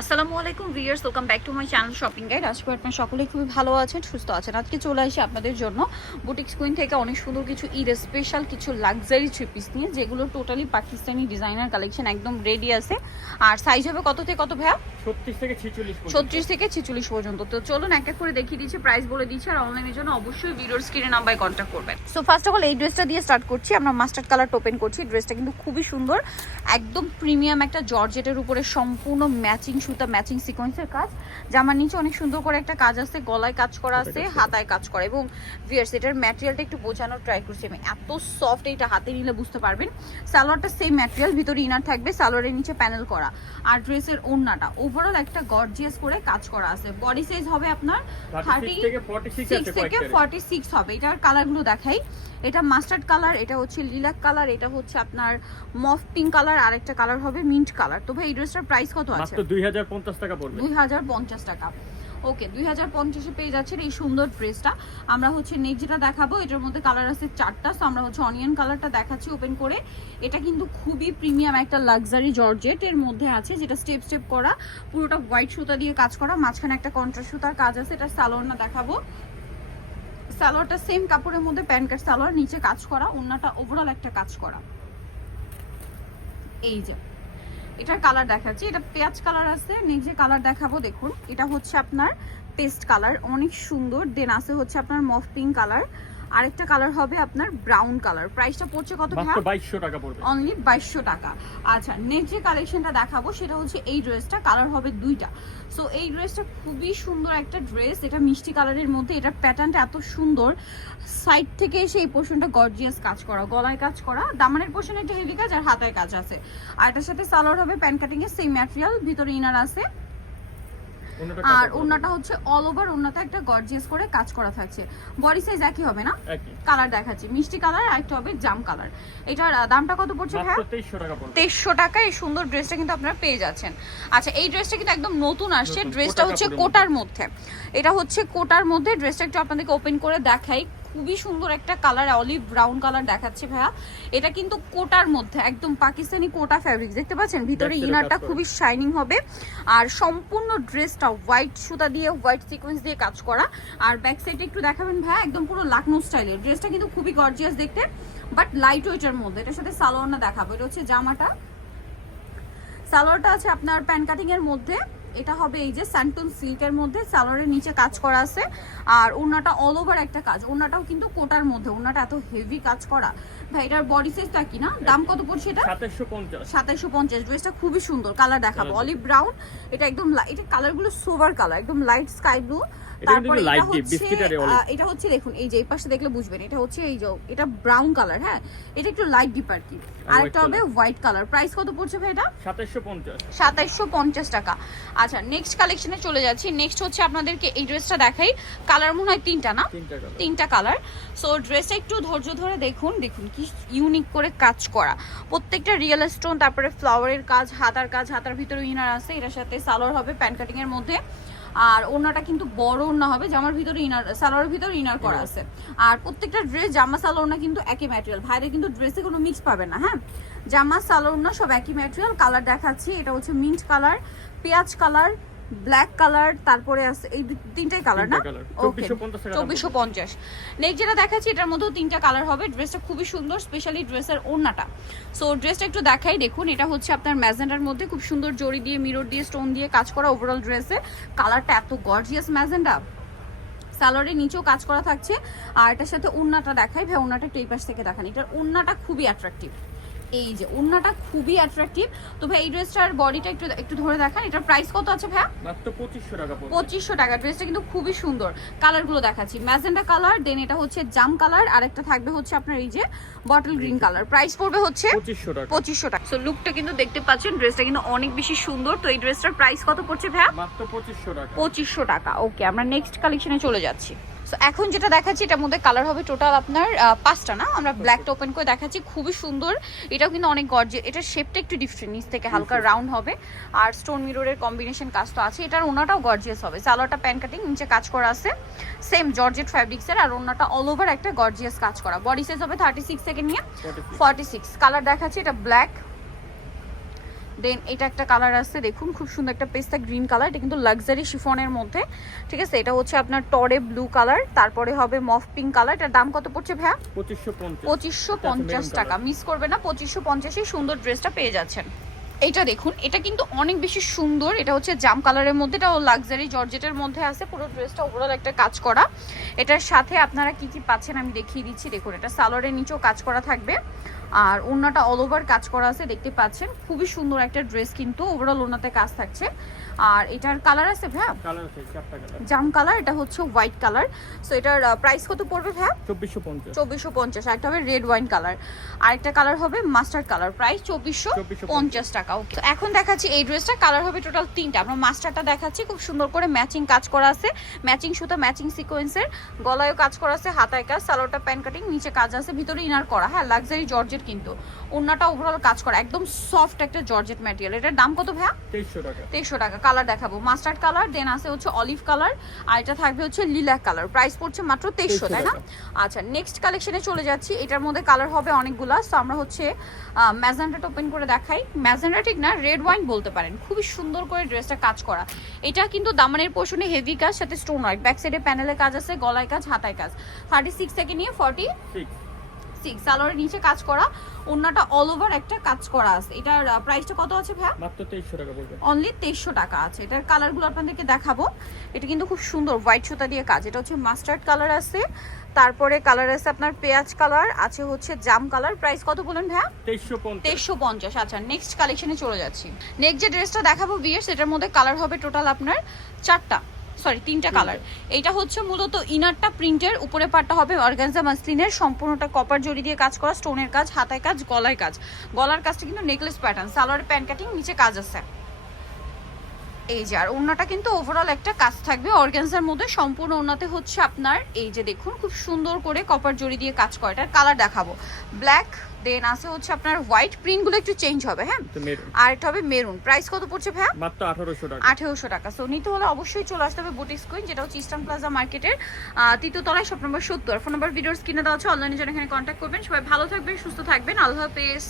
আসসালামু আলাইকুম viewers, welcome back to my channel shopping guide. আজকে আপনারা সকলেই খুবই ভালো আছেন, সুস্থ আছেন। আজকে চলে আসি আপনাদের জন্য বুটিক্স কুইন থেকে অনেক সুন্দর কিছু ঈদ স্পেশাল কিছু লাক্সারি থ্রি পিস নিয়ে, যেগুলো টোটালি পাকিস্তানি ডিজাইনার কালেকশন, একদম রেডি আছে। আর সাইজ হবে কত থেকে কত ভাইয়া? 36 থেকে 46 পর্যন্ত। তো চলুন এক এক করে দেখিয়ে দিচ্ছি, প্রাইস বলে দিচ্ছি। আর অনলাইনের জন্য অবশ্যই ভিডিওর স্ক্রিনে নাম্বারে কন্ট্যাক্ট করবেন। সো ফার্স্ট অফ অল এই ড্রেসটা দিয়ে স্টার্ট করছি। আমরা মাস্টার্ড কালারটা ওপেন করছি। ড্রেসটা কিন্তু খুবই সুন্দর, একদম প্রিমিয়াম একটা জর্জেটের উপরে সম্পূর্ণ ম্যাচিং সুতা, ম্যাচিং সিকোয়েন্সের কাজ। জামার নিচে অনেক সুন্দর করে একটা কাজ আছে, গলায় কাজ করা আছে, হাতায় কাজ করা। এবং ভিউয়ার্স এটার ম্যাটেরিয়ালটা একটু বোঝানোর ট্রাই করছি আমি, এত সফট, এটা হাতে নিলে বুঝতে পারবেন। সালোয়ারটা সেম ম্যাটেরিয়াল, ভিতরে ইনার থাকবে, সালোয়ারের নিচে প্যানেল করা। আর ড্রেসের ওড়নাটা ওভারঅল একটা গর্জিয়াস করে কাজ করা আছে। বডি সাইজ হবে আপনার 36 থেকে 46 হবে। এটার কালারগুলো দেখাই। এটা মাস্টার্ড কালার, এটা হচ্ছে লিলাক কালার, এটা হচ্ছে আপনার মফ পিঙ্ক কালার, আর একটা কালার হবে মিন্ট কালার। তো ভাই এই ড্রেসটার প্রাইস কত আছে? মাত্র 2050 টাকা পড়বে। 2050 টাকা। ওকে, 2050 এ পেয়ে যাচ্ছেন এই সুন্দর ড্রেসটা। আমরা হচ্ছে নেক্সট যেটা দেখাবো, এটার মধ্যে কালার আছে 4টা। সো আমরা হচ্ছে অনিয়ন কালারটা দেখাচ্ছি ওপেন করে। এটা কিন্তু খুবই প্রিমিয়াম একটা লাক্সারি জর্জেট এর মধ্যে আছে, যেটা স্টেপ স্টেপ করা, পুরোটা হোয়াইট সুতা দিয়ে কাজ করা, মাঝখানে একটা কন্ট্রাস্ট সুতার কাজ আছে। এটা সালোয়ারটা দেখাবো। সালোয়ারটা সেম কাপড়ের মধ্যে প্যান্ট কাট সালোয়ার, নিচে কাজ করা, ওন্নাটা ওভারঅল একটা কাজ করা। এই যে এটার কালার দেখাচ্ছি, এটা পেঁয়াজ কালার আছে। নেক্সট যে কালার দেখাবো দেখুন, এটা হচ্ছে আপনার পেস্ট কালার, অনেক সুন্দর। দেন আছে হচ্ছে আপনার মফ পিঙ্ক কালার, আরেকটা কালার হবে আপনার ব্রাউন কালার। প্রাইসটা পড়ছে কত ভাই? মাত্র 2200 টাকা পড়বে। অনলি 2200 টাকা। আচ্ছা, নেক্সট যে কালেকশনটা দেখাবো সেটা হচ্ছে এই ড্রেসটা, কালার হবে 2টা। সো এই ড্রেসটা খুবই সুন্দর একটা ড্রেস, এটা মিষ্টি কালারের মধ্যে। এটার প্যাটার্নটা এত সুন্দর, সাইড থেকে এসে এই পোর্শনটা গর্জিয়াস কাজ করা, গলায় কাজ করা, দামানের পোর্শনে একটা হেভি কাজ, আর হাতায় কাজ আছে। আর এটার সাথে সালোয়ার হবে প্যান্ট কাটিং এর সেম ম্যাটেরিয়াল, ভিতরে ইনার আছে। আর ওন্নাটা হচ্ছে অল ওভার, ওন্নাতে একটা গর্জিয়াস করে কাজ করা থাকছে। বডি সাইজ একই হবে না? কালার দেখাচ্ছি, মিষ্টি কালার, আর একটা হবে জাম কালার। এটার দামটা কত পড়ছে ভাই? 2300 টাকা পড়বে। 2300 টাকা এই সুন্দর ড্রেসটা কিন্তু আপনারা পেয়ে যাচ্ছেন। আচ্ছা, এই ড্রেসটা কিন্তু একদম নতুন আসছে। ড্রেসটা হচ্ছে কোটার মধ্যে, এটা হচ্ছে কোটার মধ্যে। ড্রেসটা একটু আপনাদেরকে ওপেন করে দেখাই। খুবই সুন্দর একটা কালার, অলিভ ব্রাউন কালার দেখাচ্ছে ভাইয়া। এটা কিন্তু কোটার মধ্যে, একদম পাকিস্তানি কোটা ফ্যাব্রিক, দেখতে পাচ্ছেন। ভিতরে ইনারটা খুবই শাইনিং হবে। আর সম্পূর্ণ ড্রেসটা হোয়াইট সুতা দিয়ে, হোয়াইট সিকোয়েন্স দিয়ে কাজ করা। আর ব্যাক সাইডে একটু দেখাবেন ভাইয়া, একদম পুরো লাকনো স্টাইলের। ড্রেসটা কিন্তু খুবই গর্জিয়াস দেখতে, বাট লাইট ওয়েটের মধ্যে। এটার সাথে সালোয়ারটা দেখাবো। এটা হচ্ছে জামাটা, সালোয়ারটা আছে আপনার প্যান্ট কাটিং এর মধ্যে। এটা হবে এই যে স্যান্টন সিল্কের মধ্যে, সালোয়ারের নিচে কাজ করা আছে। আর ওন্নাটা অল ওভার একটা কাজ, ওন্নাটাও কিন্তু কোটার মধ্যে, ওন্নাটা এত হেভি কাজ করা। ভাই এটার বডি সাইজটা কি না, দাম কত পড়ছে এটা? 2750। ড্রেসটা খুবই সুন্দর, কালার দেখাবো অলিভ ব্রাউন। এটা একদম, এটা কালারগুলো সোভার কালার, একদম লাইট স্কাই ব্লু। তারপরে এটা হচ্ছে দেখুন, এই যে এই পাশে দেখলে বুঝবেন, এটা হচ্ছে এই যে এটা ব্রাউন কালার। হ্যাঁ, এটা একটু লাইট ডিপ আর কি। আর একটা হবে হোয়াইট কালার। প্রাইস কত পড়ছে ভাই এটা? 2750 টাকা। আচ্ছা, নেক্সট কালেকশনে চলে যাচ্ছি। নেক্সট হচ্ছে আপনাদেরকে এই ড্রেসটা দেখাই। কালার মনে হয় 3টা না? 3টা কালার। সো ড্রেসটা একটু ধৈর্য ধরে দেখুন, দেখুন কি ইউনিক করে কাজ করা, প্রত্যেকটা রিয়েল স্টোন, তারপরে ফ্লাওয়ারের কাজ, হাতার কাজ, হাতার ভিতরে ইনার আছে। এটার সাথে সালোয়ার হবে প্যান্ট কাটিং এর মধ্যে। আর ওড়নাটা কিন্তু বড় ওড়না হবে, জামার ভিতরে ইনার, সালোয়ারের ভিতরে ইনার করা আছে। আর প্রত্যেকটা ড্রেস জামা সালোয়ার কিন্তু একই ম্যাটেরিয়াল, ভাইরে কিন্তু ড্রেসে কোনো মিক্স পাবে না। হ্যাঁ, জামা সালোয়ার সব একই ম্যাটেরিয়াল। কালার দেখাচ্ছি, এটা হচ্ছে মিন্ট কালার, পেঁয়াজ কালার, ব্ল্যাক কালার, তারপরে আছে এই 3টাই কালার না? ওকে, 2450। নেক্সট যেটা দেখাচ্ছি, এটার মধ্যেও 3টা কালার হবে। ড্রেসটা খুবই সুন্দর, স্পেশালি ড্রেসের ওড়নাটা। সো ড্রেসটা একটু দেখাই, দেখুন। এটা হচ্ছে আপনার ম্যাজেন্ডার মধ্যে, খুব সুন্দর জড়ি দিয়ে, মিরর দিয়ে, স্টোন দিয়ে কাজ করা। ওভারঅল ড্রেসে কালারটা এত গর্জিয়াস ম্যাজেন্ডা। সালোয়ারের নিচেও কাজ করা থাকছে। আর এটার সাথে ওড়নাটা দেখাই ভাই, ওড়নাটা এই পাশ থেকে দেখান। এটার ওড়নাটা খুবই অ্যাট্রাকটিভ, এই যে ওন্নাটা খুবই অ্যাট্রাকটিভ। তো ভাই এই ড্রেসটার বডিটা একটু ধরে দেখান। এটার প্রাইস কত আছে ভাই? মাত্র 2500 টাকা পড়বে। 2500 টাকা। ড্রেসটা কিন্তু খুবই সুন্দর। কালারগুলো দেখাচ্ছি, ম্যাজেন্ডা কালার, দেন এটা হচ্ছে জাম কালার, আর একটা থাকবে হচ্ছে আপনার এই যে বটল গ্রিন কালার। প্রাইস পড়বে হচ্ছে 2500 টাকা। সো লুকটা কিন্তু দেখতে পাচ্ছেন, ড্রেসটা কিন্তু অনেক বেশি সুন্দর। তো এই ড্রেসটার প্রাইস কত পড়ছে ভাই? মাত্র 2500 টাকা। 2500 টাকা। ওকে, আমরা নেক্সট কালেকশনে চলে যাচ্ছি। সো এখন যেটা দেখাচ্ছি, এটার মধ্যে কালার হবে টোটাল আপনার 5টা না? আমরা ব্ল্যাকটা ওপেন করে দেখাচ্ছি, খুবই সুন্দর। এটাও কিন্তু অনেক গর্জিয়াস। এটার শেপটা একটু ডিফারেন্ট, নিচ থেকে হালকা রাউন্ড হবে। আর স্টোন মিররের কম্বিনেশন কাজ তো আছে। এটার ওনাটাও গর্জিয়াস হবে। সালোয়ারটা প্যান্ট কাটিং, নিচে কাজ করা আছে সেম জর্জেট ফ্যাব্রিক্সের। আর ওনাটা অল ওভার একটা গর্জিয়াস কাজ করা। বডি সাইজ হবে 36 থেকে নিয়ে 46। কালার দেখাচ্ছি, এটা ব্ল্যাক, দেন এটা একটা কালার আছে, দেখুন খুব সুন্দর একটা পেস্তা গ্রিন কালার, এটা কিন্তু লাক্সারি শিফনের মধ্যে, ঠিক আছে। এটা হচ্ছে আপনার টরে ব্লু কালার, তারপরে হবে মফ পিঙ্ক কালার। এটার দাম কত পড়ছে ভাইয়া? 2550 টাকা। মিস করবে না, 2550 সুন্দর ড্রেসটা পেয়ে যাচ্ছেন। এটা দেখুন, এটা কিন্তু অনেক বেশি সুন্দর, এটা হচ্ছে জাম কালারের মধ্যে, এটাও লাক্সারি জর্জেটের মধ্যে আছে। পুরো ড্রেসটা ওভারঅল একটা কাজ করা। এটার সাথে আপনারা কি কি পাচ্ছেন আমি দেখিয়ে দিচ্ছি। দেখুন এটা সালোয়ারের নিচেও কাজ করা থাকবে, আর ওড়নাটা অল ওভার কাজ করা আছে, দেখতে পাচ্ছেন। খুবই সুন্দর একটা ড্রেস, কিন্তু ওভারঅল ওড়নাতে কাজ থাকছে। আর এটার কালার আছে ভাইয়া? কালার আছে 4টা কালার। জাম কালার, এটা হচ্ছে হোয়াইট কালার। সো এটার প্রাইস কত পড়বে ভাইয়া? 2450। একটা হবে রেড ওয়াইন কালার, আরেকটা কালার হবে মাস্টার্ড কালার, প্রাইস 2450 টাকা। ওকে, এখন দেখাচ্ছি এই ড্রেসটা, কালার হবে টোটাল 3টা। আমরা মাস্টারটা দেখাচ্ছি, খুব সুন্দর করে ম্যাচিং কাজ করা আছে, ম্যাচিং সুতা, ম্যাচিং সিকোয়েন্সের, গলায়ও কাজ করা আছে, হাতায় কাজ, সালোয়ারটা প্যান কাটিং, নিচে কাজ আছে, ভিতরে ইনার করা। হ্যাঁ, লাক্সারি জর্জেট, কিন্তু ওড়নাটা ওভারঅল কাজ করা, একদম সফট একটা জর্জেট ম্যাটেরিয়াল। এটার দাম কত ভাইয়া? 2300 টাকা। কালার দেখাবো, মাস্টার্ড কালার, দেন আছে হচ্ছে অলিভ কালার, আর এটা থাকবে হচ্ছে লিলাক কালার। প্রাইস পড়ছে মাত্র 2300, তাই না? আচ্ছা, নেক্সট কালেকশনে চলে যাচ্ছি। এটার মধ্যে কালার হবে অনেকগুলা। সো আমরা হচ্ছে ম্যাজেন্ডাটা ওপেন করে দেখাই। ম্যাজেন্ডা ঠিক না, রেড ওয়াইন বলতে পারেন। খুবই সুন্দর করে ড্রেসটা কাজ করা। এটা কিন্তু দামানের পোর্শনে হেভি কাজ, সাথে স্টোন ওয়ার্ক, ব্যাক সাইডে প্যানেলে কাজ আছে, গলায় কাজ, হাতায় কাজ। 36 থেকে নিয়ে 46 সালোয়ারের নিচে কাজ করা, ওড়নাটা অল ওভার একটা কাজ করা আছে। এটার প্রাইসটা কত আছে ভাইয়া? মাত্র 2300 টাকা পড়বে। অনলি 2300 টাকা আছে। এটার কালারগুলো আপনাদেরকে দেখাবো। এটা কিন্তু খুব সুন্দর হোয়াইট সুতা দিয়ে কাজ। এটা হচ্ছে মাস্টার্ড কালার আছে, তারপরে কালার আছে আপনার পেঁয়াজ কালার আছে, হচ্ছে জাম কালার। প্রাইস কত বলেন ভাইয়া? 2350। আচ্ছা, নেক্সট কালেকশনে চলে যাচ্ছি। নেক্সট যে ড্রেসটা দেখাবো ভিউয়ার্স, এটার মধ্যে কালার হবে টোটাল আপনার 3টা কালার। এইটা হচ্ছে মূলত ইনারটা প্রিন্টের, উপরে পাটটা হবে অর্গানজা মাসলিনের, সম্পূর্ণটা কপার জড়ি দিয়ে কাজ করা, স্টোনের কাজ, হাতায় কাজ, গলায় কাজ। গলার কাজটা কিন্তু নেকলেস প্যাটার্ন, সালোয়ারের প্যান কাটিং, নিচে কাজ আছে। এই যে, আর ওড়নাটা কিন্তু ওভারঅল একটা কাজ থাকবে অর্গানজার মধ্যে, সম্পূর্ণ ওড়নাতে হচ্ছে আপনার এই যে দেখুন খুব সুন্দর করে কপার জড়ি দিয়ে কাজ করা। এটার কালার দেখাবো, ব্ল্যাক, দেন আছে হচ্ছে আপনার হোয়াইট, প্রিন্টগুলো একটু চেঞ্জ হবে। হ্যাঁ, আর এটা হবে মেরুন। প্রাইস কত পড়ছে ভাইয়া? মাত্র 1800 টাকা। 1800 টাকা। সো নিতে হলে অবশ্যই চলে আসতে হবে বুটিক্স কুইন, যেটা হচ্ছে ইস্টার্ন প্লাজা মার্কেটের 3য় তলায়, শপ নম্বর 70। ফোন নাম্বার ভিডিওর স্ক্রিনে দেওয়া আছে, অনলাইনে জন্য এখানে কন্ট্যাক্ট করবেন। সবাই ভালো থাকবেন, সুস্থ থাকবেন, আল্লাহ হাফেজ।